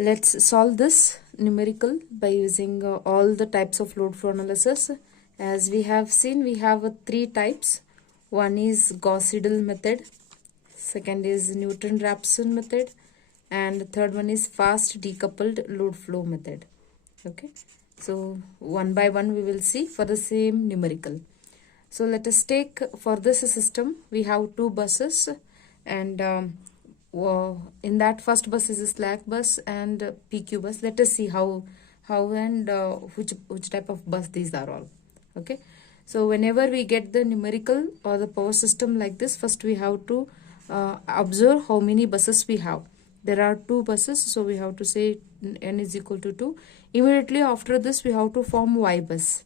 Let's solve this numerical by using all the types of load flow analysis. As we have seen, we have three types. One is Gauss-Seidel method, second is Newton-Raphson method, and the third one is fast decoupled load flow method. Okay, so one by one we will see for the same numerical. So let us take, for this system we have two buses, and in that first bus is a slack bus and PQ bus. Let us see how and which type of bus these are all. Okay, so whenever we get the numerical or the power system like this, first we have to observe how many buses we have. There are two buses, so we have to say n is equal to 2. Immediately after this we have to form Y bus,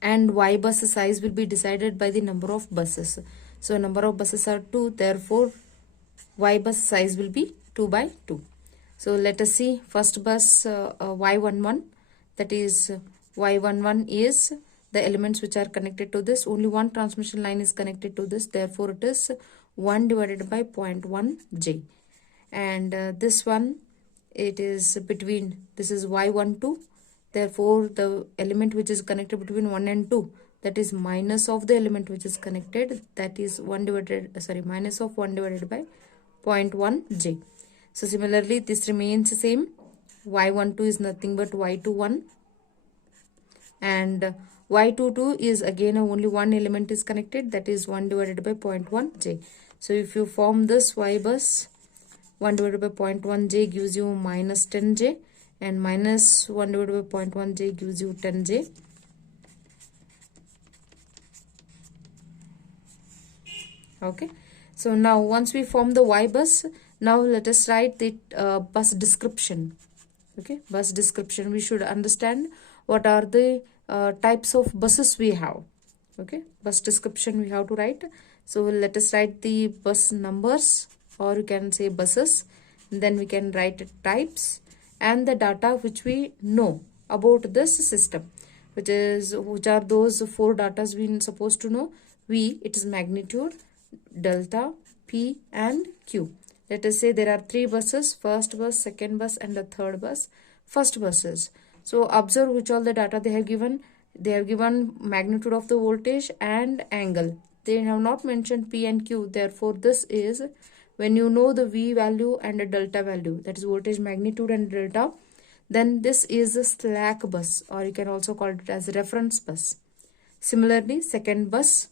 and Y bus size will be decided by the number of buses. So number of buses are 2, therefore Y bus size will be 2 by 2. So let us see first bus Y11, that is Y11 is the elements which are connected to this. Only one transmission line is connected to this, therefore it is 1 divided by 0.1 J. And this one, it is between, this is Y12, therefore the element which is connected between 1 and 2, that is minus of the element which is connected, that is minus of 1 divided by 0.1 J. So similarly this remains the same. Y12 is nothing but Y21, and Y22 is again only one element is connected, that is 1 divided by 0.1 J. So if you form this Y bus, 1 divided by 0.1 J gives you minus 10 J, and minus 1 divided by 0.1 J gives you 10 J. Okay, so now once we form the Y bus, now let us write the bus description. Okay, bus description, we should understand what are the types of buses we have. Okay, bus description we have to write. So let us write the bus numbers, or you can say buses, then we can write types and the data which we know about this system, which are those four datas we supposed to know. It is magnitude, delta, P and Q. Let us say there are three buses, first bus, second bus and the third bus. First buses, so observe which all the data they have given. They have given magnitude of the voltage and angle. They have not mentioned P and Q, therefore this is, when you know the V value and the delta value, that is voltage magnitude and delta, then this is a slack bus, or you can also call it as a reference bus. Similarly, second bus,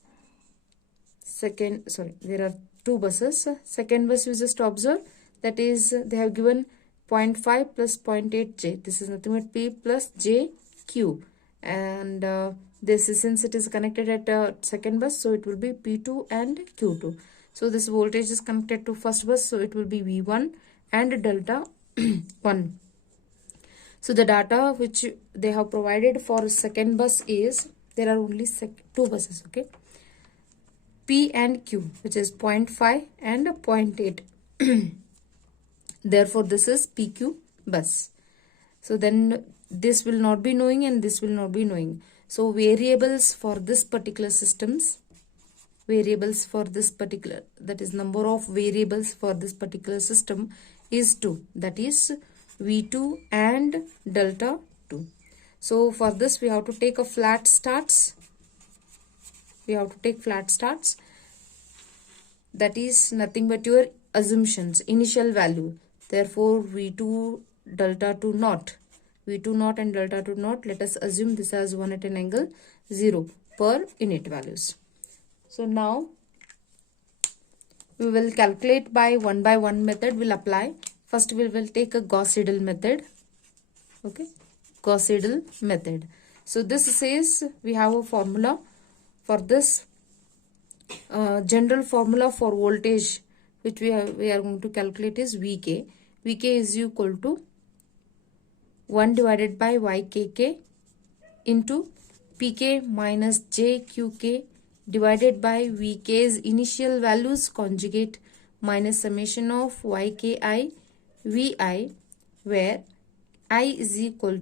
there are two buses. Second bus you just observe, that is they have given 0.5 plus 0.8 J. This is nothing but P plus J Q, and this is, since it is connected at second bus, so it will be P2 and Q2. So this voltage is connected to first bus, so it will be V1 and delta 1. So the data which they have provided for second bus is, there are only two buses, okay, P and Q, which is 0.5 and 0.8. Therefore this is PQ bus. So then this will not be knowing and this will not be knowing. So variables for this particular systems, that is number of variables for this particular system is 2, that is V2 and delta 2. So for this we have to take a flat starts. That is nothing but your assumptions, initial value. Therefore V2 delta 2 not, V2 not and delta 2 not, let us assume this as 1 at an angle 0 per unit values. So now we will calculate by one method will apply. First we will take a Gauss-Seidel method. Okay, Gauss-Seidel method. So this says we have a formula for this, general formula for voltage which we are going to calculate is Vk. Vk is equal to 1 divided by Ykk into Pk minus Jqk divided by Vk's initial values conjugate minus summation of Yki Vi, where I is equal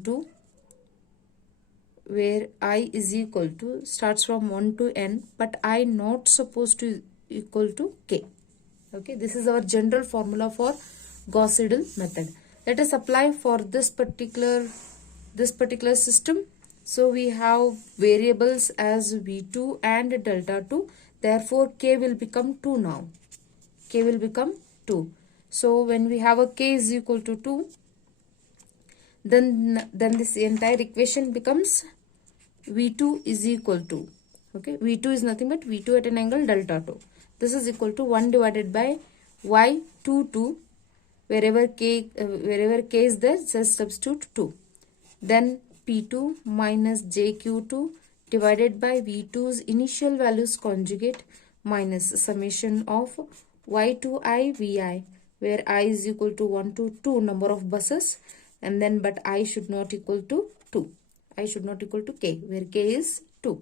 to starts from 1 to n, but I not supposed to equal to k. Okay, this is our general formula for Gauss-Seidel method. Let us apply for this particular system. So we have variables as v2 and delta 2. Therefore, k will become 2 now. K will become 2. So when we have a k is equal to 2, then this entire equation becomes v2 is equal to, okay, v2 is nothing but v2 at an angle delta 2. This is equal to 1 divided by y22. Wherever k is there, just substitute 2. Then P2 minus JQ2 divided by V2's initial values conjugate minus summation of Y2I VI, where I is equal to 1 to 2 number of buses, and then but I should not equal to 2. I should not equal to k, where k is 2.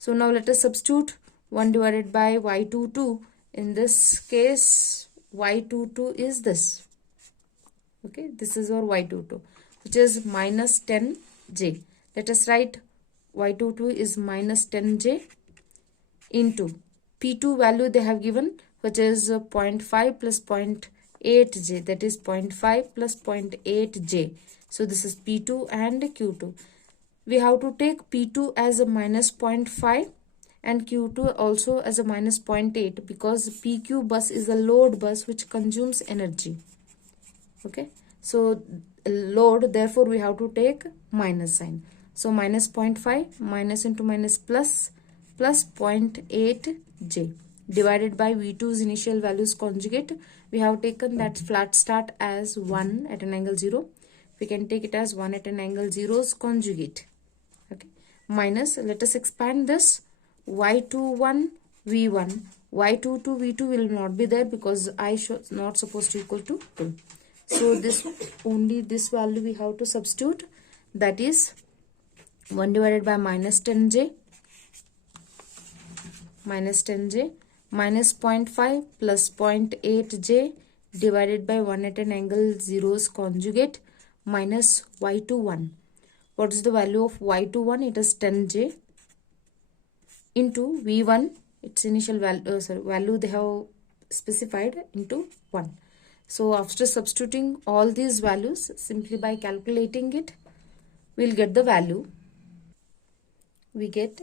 So now let us substitute 1 divided by Y22. In this case, Y22 is this. Okay, this is our Y22, which is minus 10j. Let us write Y22 is minus 10j into P2 value they have given, which is 0.5 plus 0.8j, that is 0.5 plus 0.8j. So this is P2 and Q2. We have to take P2 as a minus 0.5 and Q2 also as a minus 0.8, because PQ bus is a load bus which consumes energy. Okay, so load, therefore we have to take minus sign. So minus 0.5 minus into minus plus 0.8j divided by V2's initial values conjugate. We have taken that flat start as 1 at an angle 0. We can take it as 1 at an angle 0's conjugate. Okay, minus, let us expand this, y21 v1, y22 v2 will not be there because I should not supposed to equal to 2. So this only this value we have to substitute, that is 1 divided by minus 10j minus 0.5 plus 0.8j divided by 1 at an angle 0's conjugate minus y21. What is the value of y21? It is 10j into v1, its initial value, value they have specified, into 1. So after substituting all these values, simply by calculating it, we'll get the value. We get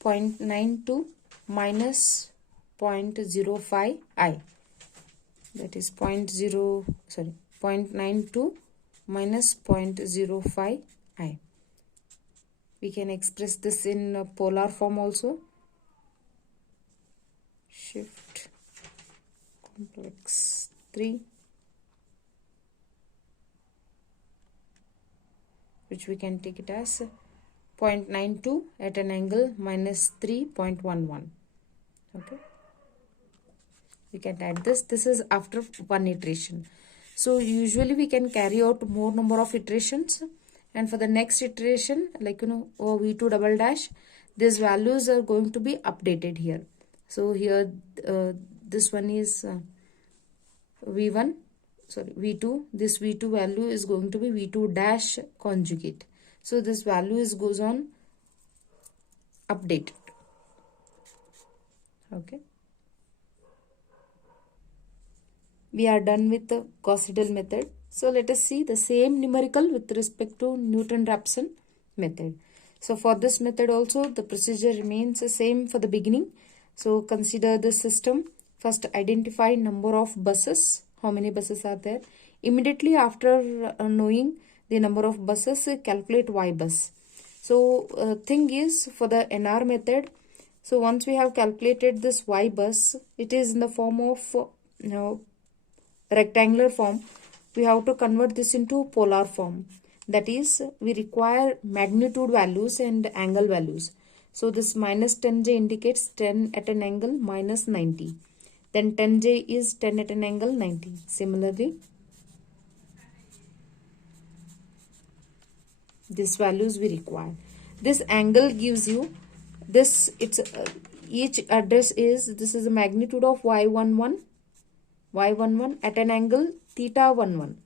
0.92 minus 0.05 I. That is 0.92 minus 0.05 I. We can express this in polar form also. Shift complex 3, which we can take it as 0.92 at an angle minus 3.11. Okay, we can add this. This is after one iteration. So usually we can carry out more number of iterations, and for the next iteration, like v2 double dash, these values are going to be updated here. So here this one is v1, sorry, v2, this v2 value is going to be v2 dash conjugate. So this value goes on updated. Okay, we are done with the Gauss-Seidel method. So let us see the same numerical with respect to Newton-Raphson method. So for this method also, the procedure remains the same for the beginning. So consider the system. First, identify number of buses. How many buses are there? Immediately after knowing the number of buses, calculate Y bus. So thing is, for the NR method, so once we have calculated this Y bus, it is in the form of rectangular form. We have to convert this into polar form. That is, we require magnitude values and angle values. So this minus 10j indicates 10 at an angle minus 90. Then 10j is 10 at an angle 90. Similarly, these values we require. This angle gives you this. It's each address is, this is the magnitude of y11 at an angle theta 11.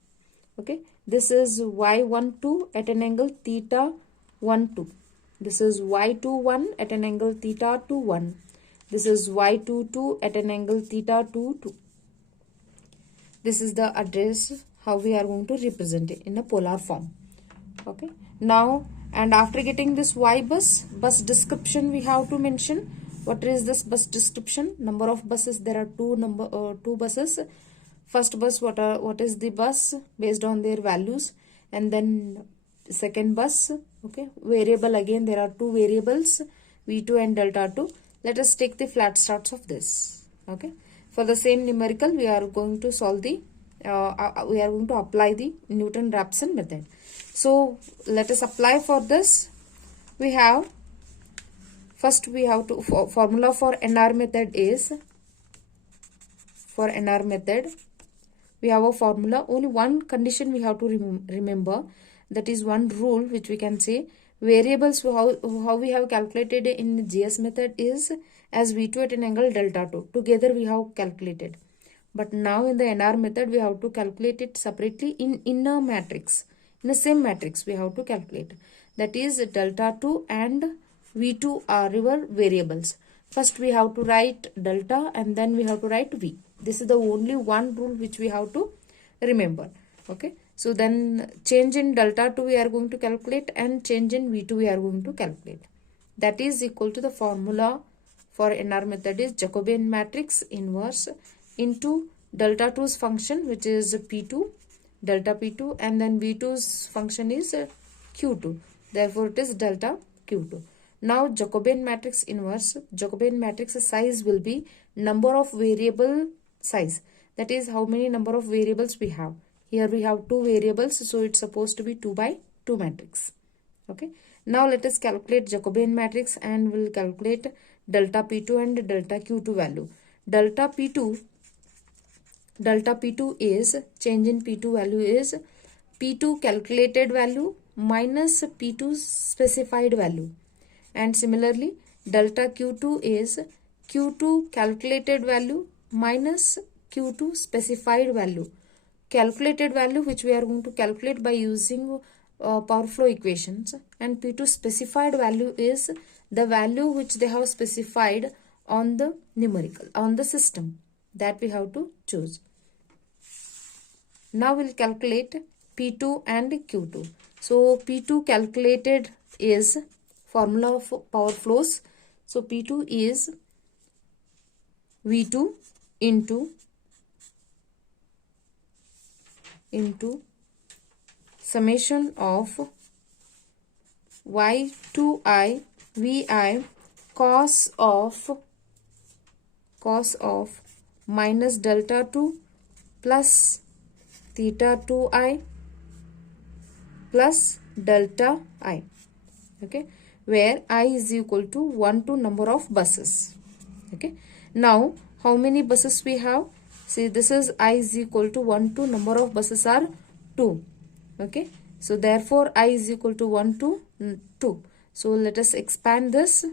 Okay, this is y12 at an angle theta 12. This is y21 at an angle theta 21. This is y22 at an angle theta 22. This is the address how we are going to represent it in a polar form. Okay, now, and after getting this y bus description, we have to mention what is this bus description. Number of buses, there are two buses. First bus, what is the bus based on their values, and then second bus. Okay, variable, again there are two variables, v2 and delta 2. Let us take the flat starts of this. Okay, for the same numerical, we are going to solve the we are going to apply the Newton-Raphson method. So let us apply for this. We have, first we have to, formula for NR method is, for NR method we have a formula. Only one condition we have to remember, that is one rule which we can say. Variables, how we have calculated in GS method is as V2 at an angle delta 2. Together we have calculated. But now in the NR method, we have to calculate it separately in a matrix. In the same matrix, we have to calculate. That is delta 2 and V2 are our variables. First we have to write delta and then we have to write V. This is the only one rule which we have to remember. Okay. So then change in delta 2 we are going to calculate and change in V2 we are going to calculate. That is equal to the formula for NR method is Jacobian matrix inverse into delta 2's function, which is P2, delta P2, and then V2's function is Q2. Therefore, it is delta Q2. Now, Jacobian matrix inverse, Jacobian matrix size will be number of variable size. That is how many number of variables we have. Here we have two variables, so it's supposed to be 2 by 2 matrix. Okay. Now let us calculate Jacobian matrix and we'll calculate delta P2 and delta Q2 value. Delta P2 is, change in P2 value is P2 calculated value minus P2 specified value. And similarly, delta Q2 is Q2 calculated value minus Q2 specified value. Calculated value which we are going to calculate by using power flow equations, and P2 specified value is the value which they have specified on the numerical, on the system, that we have to choose. Now we'll calculate P2 and Q2. So P2 calculated is formula of power flows. So P2 is V2 into summation of y2i vi cos of minus delta 2 plus theta 2i plus delta I. Okay, where I is equal to 1 to number of buses. Okay, now how many buses we have? See, this is I is equal to 1 to number of buses are 2. Okay, so therefore I is equal to 1 to 2. So let us expand this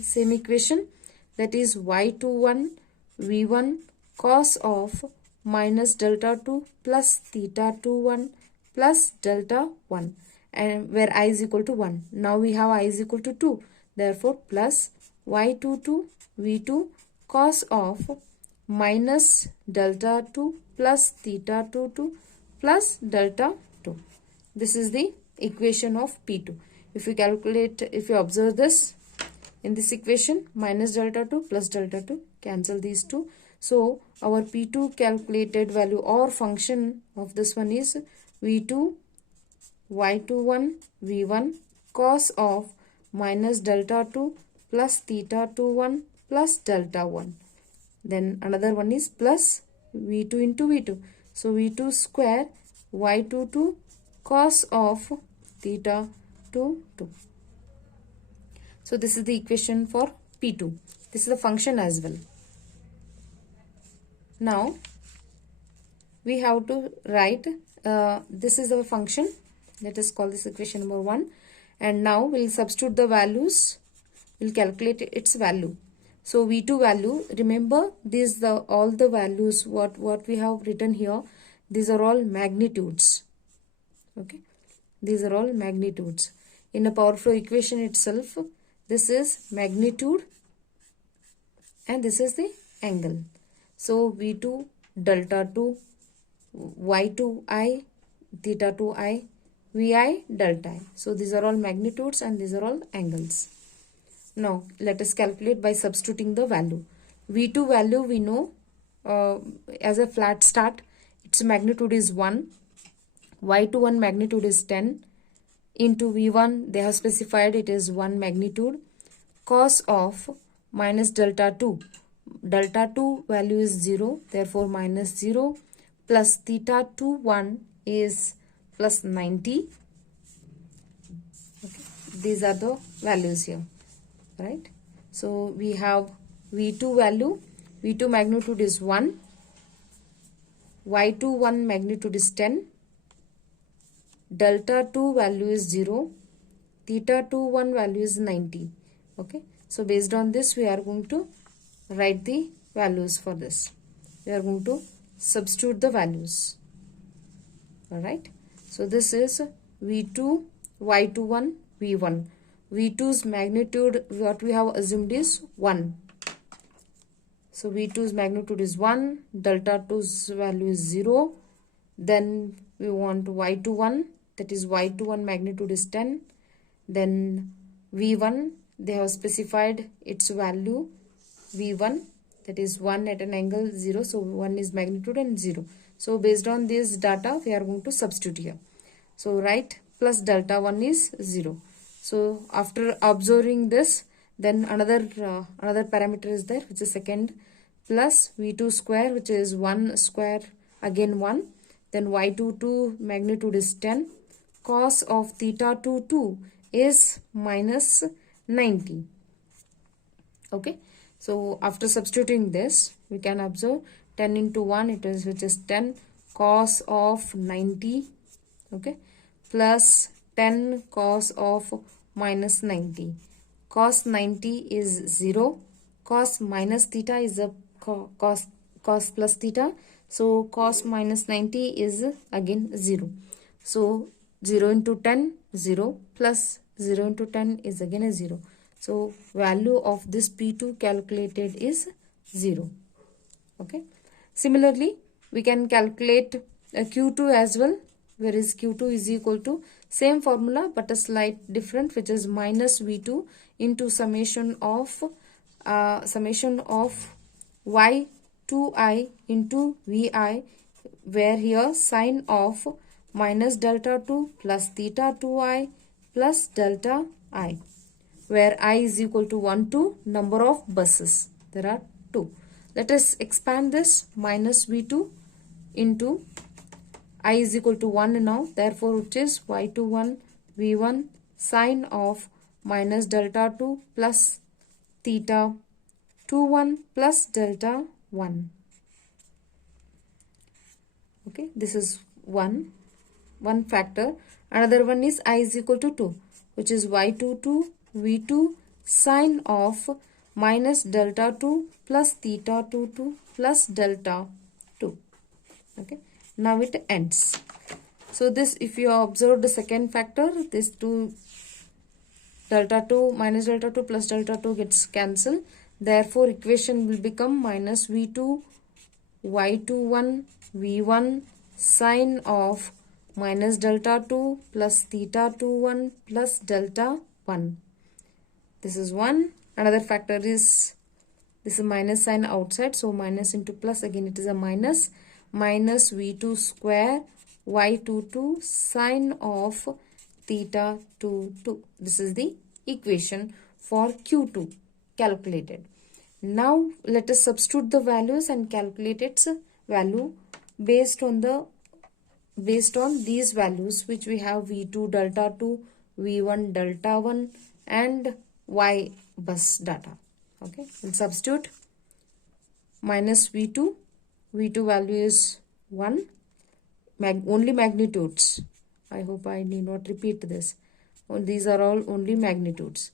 same equation, that is y21 v1 cos of minus delta 2 plus theta 21 plus delta 1, and where I is equal to 1. Now we have I is equal to 2. Therefore plus y22 v2 cos of minus delta 2 plus theta 22 plus delta 2. This is the equation of P2. If you calculate, if you observe this in this equation, minus delta 2 plus delta 2, cancel these two. So our P2 calculated value or function of this one is V2 y21 v1 cos of minus delta 2 plus theta 21 plus delta 1. Then another one is plus V2 into V2. So V2 square y22 cos of theta 22. So this is the equation for P2. This is the function as well. Now we have to write, this is the function. Let us call this equation number 1. And now we'll substitute the values. We'll calculate its value. So V2 value, remember these all the values what we have written here, these are all magnitudes. Okay, these are all magnitudes. In a power flow equation itself, this is magnitude and this is the angle. So V2 delta 2 y2i, theta 2i, vi delta I. So these are all magnitudes and these are all angles. Now let us calculate by substituting the value. V2 value we know as a flat start, its magnitude is 1, y21 magnitude is 10, into V1 they have specified it is 1 magnitude, cos of minus delta 2. Delta 2 value is 0, therefore minus 0, plus theta 21 is plus 90. Okay. These are the values here, right? So we have V2 value, V2 magnitude is 1, y21 magnitude is 10, delta 2 value is 0, theta 21 value is 90. Okay, so based on this we are going to write the values for this. We are going to substitute the values. Alright, so this is V2, y21, V1. V2's magnitude, what we have assumed is 1. So V2's magnitude is 1, delta 2's value is 0. Then we want y21, that is y21 magnitude is 10. Then V1, they have specified its value V1, that is 1 at an angle 0. So 1 is magnitude and 0. So based on this data, we are going to substitute here. So write plus delta 1 is 0. So after observing this, then another parameter is there, which is second, plus V2 square, which is 1 square, again 1. Then y22 magnitude is 10. Cos of theta 22 is minus 90. Okay. So after substituting this, we can observe 10 into 1, it is, which is 10, cos of 90, okay, plus 10 cos of minus 90. Cos 90 is 0, cos minus theta is a cos plus theta, so cos minus 90 is again 0. So 0 into 10, 0, plus 0 into 10 is again a 0. So value of this P2 calculated is 0. Okay. Similarly, we can calculate Q2 as well, whereas Q2 is equal to same formula but a slight different, which is minus V2 into summation of y2i into vi, where here sine of minus delta 2 plus theta 2i plus delta I, where I is equal to 1 to number of buses. There are 2. Let us expand this, minus V2 into I is equal to 1 now. Therefore, it is y21 V1 sine of minus delta 2 plus theta 21 plus delta 1. Okay, this is one factor. Another one is I is equal to 2, which is y22 V2 sine of minus delta 2 plus theta 22 plus delta 2. Okay, now it ends. So this, if you observe the second factor, this 2 delta 2 minus delta 2 plus delta 2 gets cancelled. Therefore, equation will become minus V2 y21 V1 sine of minus delta 2 plus theta 21 plus delta 1. This is 1. Another factor is, this is minus sign outside, so minus into plus, again it is a minus, minus V2 square y22 sine of theta 22. This is the equation for Q2 calculated. Now let us substitute the values and calculate its value based on these values, which we have V2 delta 2, V1 delta 1 and Y bus data. Okay, we'll substitute minus V2 value is 1, only magnitudes. I hope I need not repeat this. These are all only magnitudes.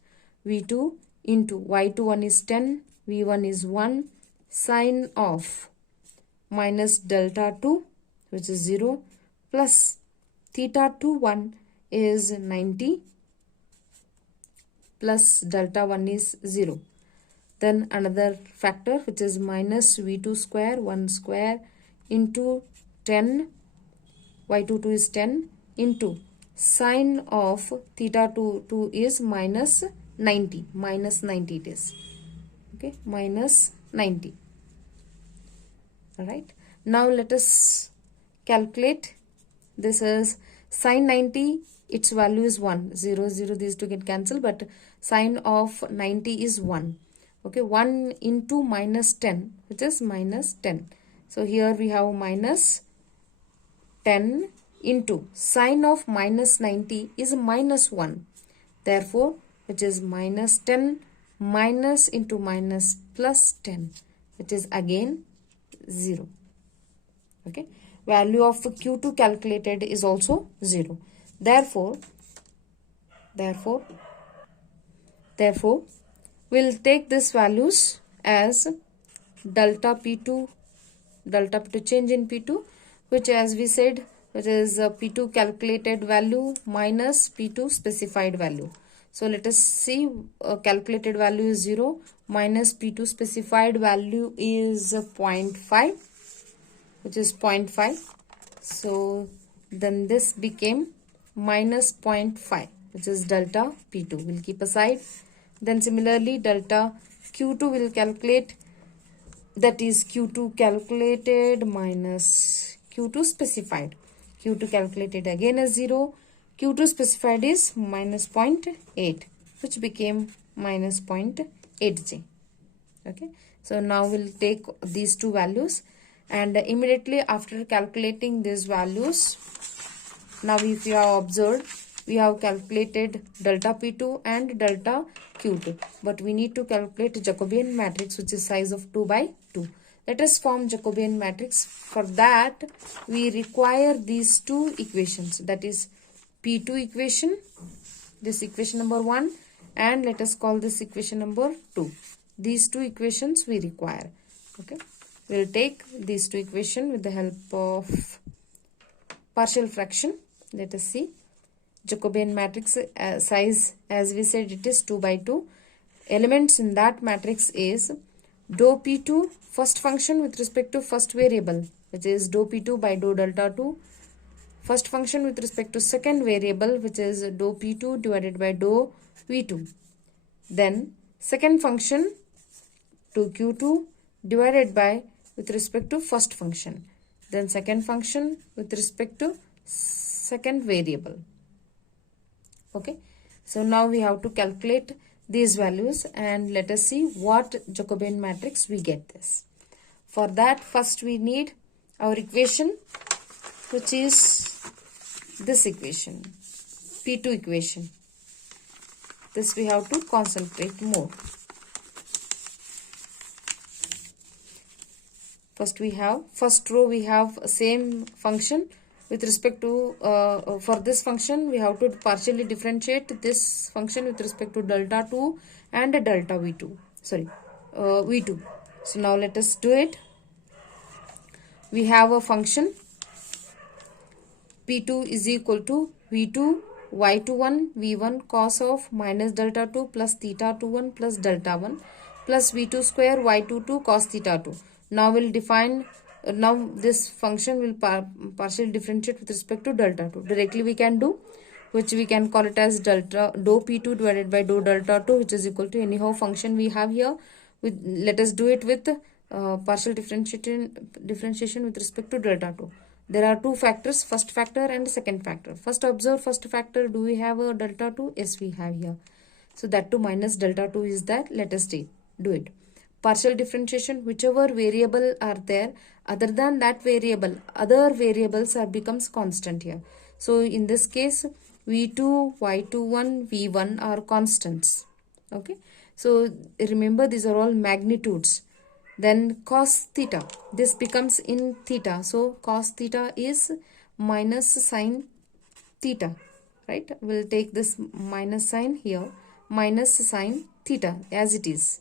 V2 into y21 is 10, V1 is 1, sine of minus delta 2, which is 0, plus theta 21 is 90, plus delta 1 is 0. Then another factor, which is minus V2 square 1 square into 10, y22 is 10 into sine of theta 2 is minus 90. Minus 90 it is. Okay, minus 90. Alright. Now let us calculate. This is sine 90. Its value is 1. 0, 0, these two get cancelled. But sine of 90 is 1. Okay, 1 into minus 10, which is minus 10. So here we have minus 10 into sine of minus 90 is minus 1. Therefore, which is minus 10 minus into minus plus 10, which is again 0. Okay, value of Q2 calculated is also 0. Therefore, we'll take these values as delta P2 change in P2, which as we said, which is P2 calculated value minus P2 specified value. So let us see, calculated value is 0 minus P2 specified value is 0.5, which is 0.5. So then this became minus 0.5, which is delta P2. We'll keep aside. Then similarly delta Q2 will calculate, that is Q2 calculated minus Q2 specified. Q2 calculated again as 0. Q2 specified is minus 0.8, which became minus 0.8J. Okay. So now we'll take these two values, and immediately after calculating these values, now if you have observed, we have calculated delta P2 and delta Q2, but we need to calculate Jacobian matrix, which is size of 2 by 2. Let us form Jacobian matrix. For that, we require these two equations, that is P2 equation, this equation number 1, and let us call this equation number 2. These two equations we require. Okay, we'll take these two equations with the help of partial fraction. Let us see. Jacobian matrix size, as we said, it is 2 by 2. Elements in that matrix is dou P2 first function with respect to first variable, which is dou P2 by dou delta 2. First function with respect to second variable, which is dou P2 divided by dou V2. Then second function to Q2 divided by with respect to first function. Then second function with respect to second variable. Okay, so now we have to calculate these values, and let us see what Jacobian matrix we get this. For that, first we need our equation, which is this equation, P2 equation. This we have to concentrate more. First row we have same function. With respect to, for this function, we have to partially differentiate this function with respect to delta 2 and delta V2. Sorry, V2. So now let us do it. We have a function P2 is equal to V2 y21 V1 cos of minus delta 2 plus theta 21 plus delta 1 plus V2 square y22 cos theta 2. Now we'll define. Now this function will partially differentiate with respect to delta 2. Directly we can do, which we can call it as delta dou P2 divided by dou delta 2, which is equal to anyhow function we have here. Let us do it with partial differentiation with respect to delta 2. There are two factors, first factor and second factor. First observe first factor. Do we have a delta 2? Yes, we have here. So that 2 minus delta 2 is that. Let us do it. Partial differentiation, whichever variable are there, other than that variable, other variables becomes constant here. So in this case, V2, Y21, V1 are constants. Okay. So remember, these are all magnitudes. Then cos theta, this becomes in theta. So cos theta is minus sine theta, right? We'll take this minus sign here, minus sine theta as it is.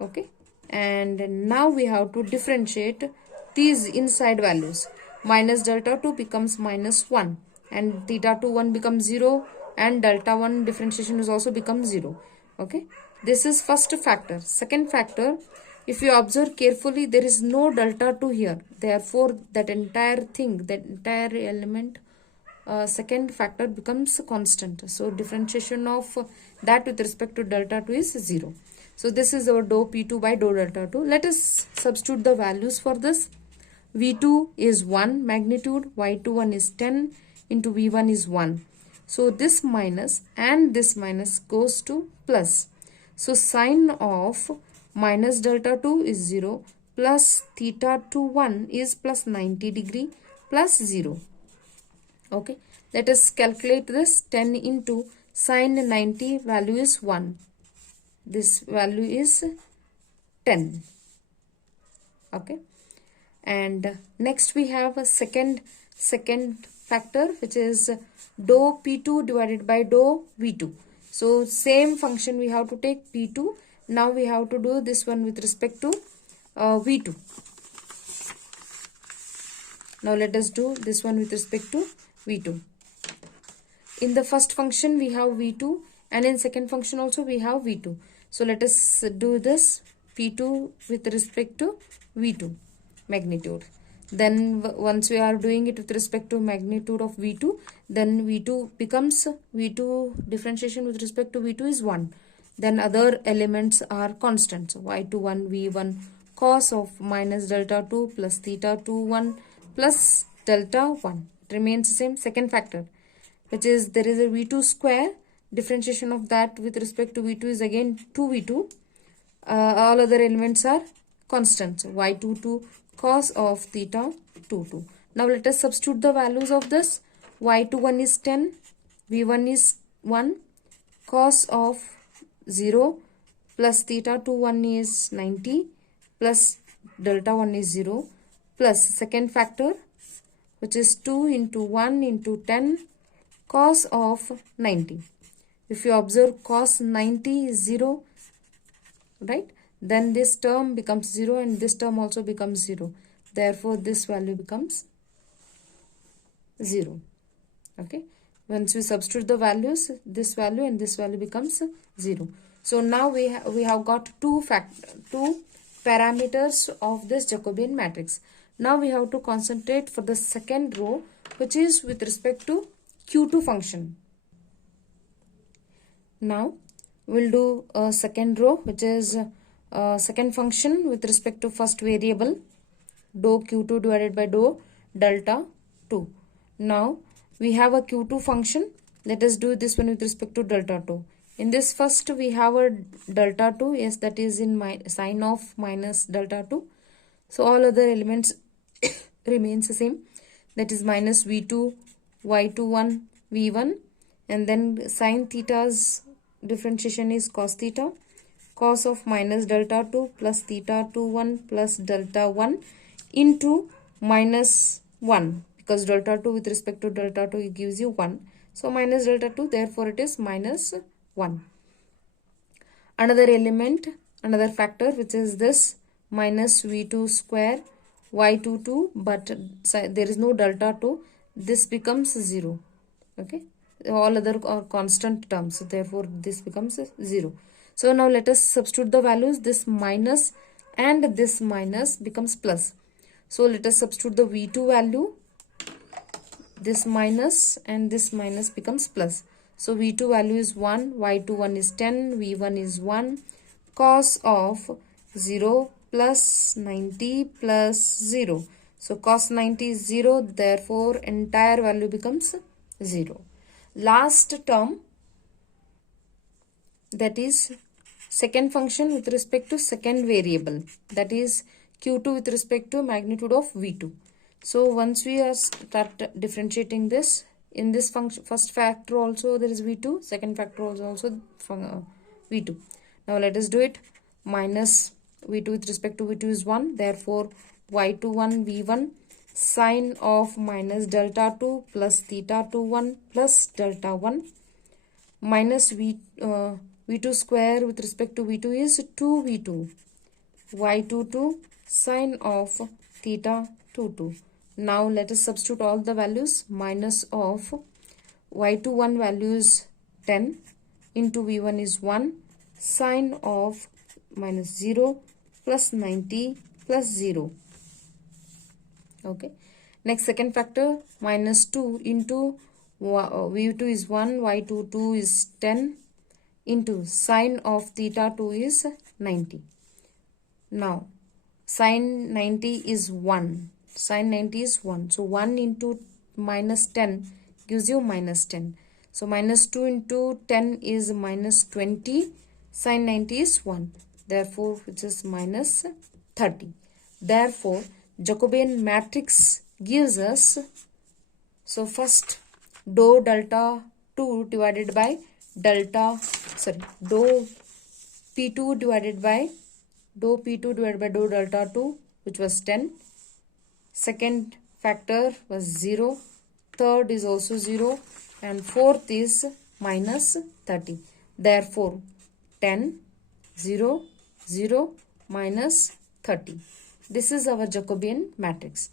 Okay, and now we have to differentiate these inside values. Minus delta 2 becomes minus 1, and theta 2 1 becomes 0, and delta 1 differentiation is also become 0. Okay, this is first factor. Second factor, If you observe carefully, there is no delta 2 here. Therefore, that entire thing, that entire element, second factor becomes constant. So, differentiation of that with respect to delta 2 is 0. So, this is our dou P2 by dou delta 2. Let us substitute the values for this. V2 is 1 magnitude, Y21 is 10, into V1 is 1. So, this minus and this minus goes to plus. So, sine of minus delta 2 is 0, plus theta 2 1 is plus 90 degree plus 0. Okay, let us calculate this. 10 into sine 90 value is 1. This value is 10. Okay, and next we have a second factor, which is dou P2 divided by dou V2. So same function we have to take P2. Now we have to do this one with respect to V2. Now let us do this one with respect to V2. In the first function we have V2, and in second function also we have V2. So let us do this P2 with respect to V2 magnitude. Then once we are doing it with respect to magnitude of V2, then V2 becomes, V2 differentiation with respect to V2 is 1. Then other elements are constant. So Y21 V1 cos of minus delta 2 plus theta 2 1 plus delta 1. It remains the same. Second factor, which is there is a V2 square. Differentiation of that with respect to V2 is again 2V2. All other elements are constant. So Y22 cos of theta 22. Now let us substitute the values of this. Y21 is 10, V1 is 1, cos of 0 plus theta 21 is 90 plus delta 1 is 0 plus second factor, which is 2 into 1 into 10 cos of 90. If you observe, cos 90 is 0, right? Then this term becomes 0 and this term also becomes 0. Therefore, this value becomes 0. Okay. Once we substitute the values, this value and this value becomes 0. So now we have got two parameters of this Jacobian matrix. Now we have to concentrate for the second row, which is with respect to Q2 function. Now we'll do a second row, which is second function with respect to first variable, dou Q2 divided by dou delta 2. Now we have a Q2 function. Let us do this one with respect to delta 2. In this first we have a delta 2, yes, that is in sine of minus delta 2. So all other elements remains the same, that is minus V2, Y21, V1, and then sine theta's differentiation is cos theta, cos of minus delta 2 plus theta 21 plus delta 1 into minus 1, because delta 2 with respect to delta 2 it gives you 1. So minus delta 2, therefore it is minus 1. Another element, another factor, which is this minus V2 square Y22, but there is no delta 2, this becomes 0. Okay, all other are constant terms, therefore this becomes 0. So now let us substitute the values. This minus and this minus becomes plus. So let us substitute the V2 value. This minus and this minus becomes plus. So V2 value is 1, Y21 is 10, V1 is 1, cos of 0 plus 90 plus 0. So cos 90 is 0, therefore entire value becomes 0. Last term, that is second function with respect to second variable, that is Q2 with respect to magnitude of V2. So once we are start differentiating this, in this function first factor also there is V2, second factor also from V2. Now let us do it. Minus V2 with respect to V2 is 1, therefore Y21 V1 sine of minus delta 2 plus theta 21 plus delta 1 minus V2 square with respect to V2 is 2V2 Y22 sine of theta 22. Now let us substitute all the values. Minus of Y21 value is 10 into V1 is 1 sine of minus 0 plus 90 plus 0. Okay. Next, second factor, minus 2 into v2 is 1, y22 is 10 into sine of theta 2 is 90. Now, sine 90 is 1. Sine 90 is 1. So, 1 into minus 10 gives you minus 10. So, minus 2 into 10 is minus 20. Sine 90 is 1. Therefore, which is minus 30. Therefore, Jacobian matrix gives us, so first, dou delta 2 divided by dou P2 divided by dou P2 divided by dou delta 2, which was 10. Second factor was 0. Third is also 0. And fourth is minus 30. Therefore, 10, 0, 0, minus 30. This is our Jacobian matrix.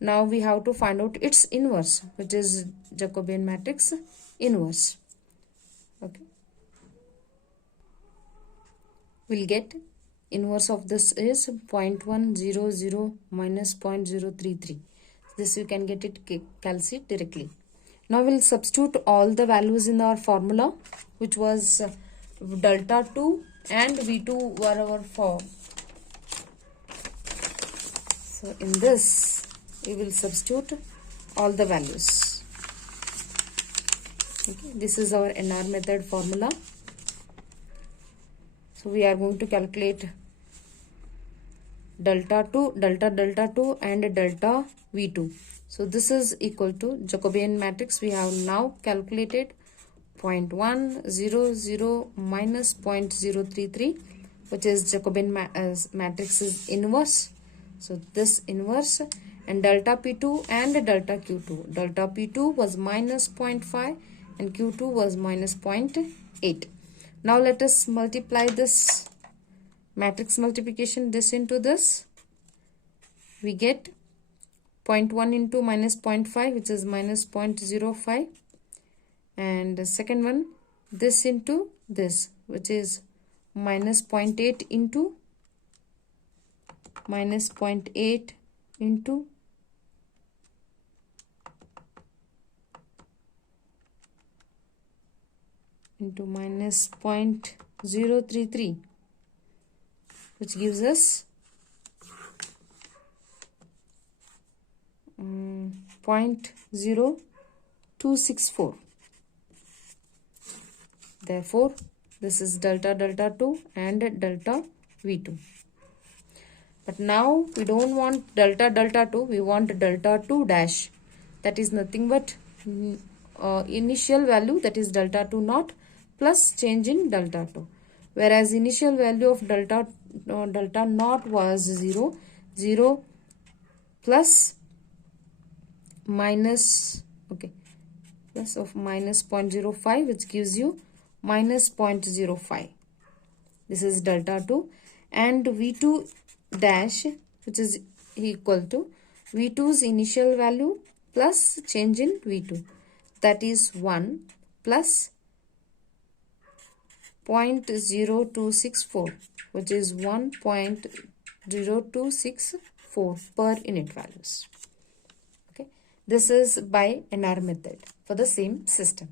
Now we have to find out its inverse, which is Jacobian matrix inverse. Okay. We'll get inverse of this is 0.100 minus 0.033. This you can get it calci directly. Now we'll substitute all the values in our formula, which was delta 2 and V2 were our form. So in this, we will substitute all the values. Okay, this is our NR method formula. So we are going to calculate delta 2 and delta V2. So this is equal to Jacobian matrix. We have now calculated 0.100 minus 0.033, which is Jacobian matrix is inverse. So this inverse, and delta P2 and delta Q2. Delta P2 was minus 0.5 and Q2 was minus 0.8. Now let us multiply this matrix multiplication, this into this. We get 0.1 into minus 0.5, which is minus 0.05. And the second one, this into this, which is minus 0.8 into minus 0.8 into minus 0.033, which gives us 0.0264. Therefore, this is delta 2 and delta V2. But now we don't want delta 2, we want delta 2 dash. That is nothing but initial value, that is delta 2 naught plus change in delta 2. Whereas initial value of delta naught was 0, 0 plus minus, okay, plus of minus 0.05, which gives you minus 0.05. This is delta 2, and V2 dash, which is equal to V2's initial value plus change in V2, that is 1 plus 0.0264, which is 1.0264 per unit values. Okay, this is by NR method for the same system.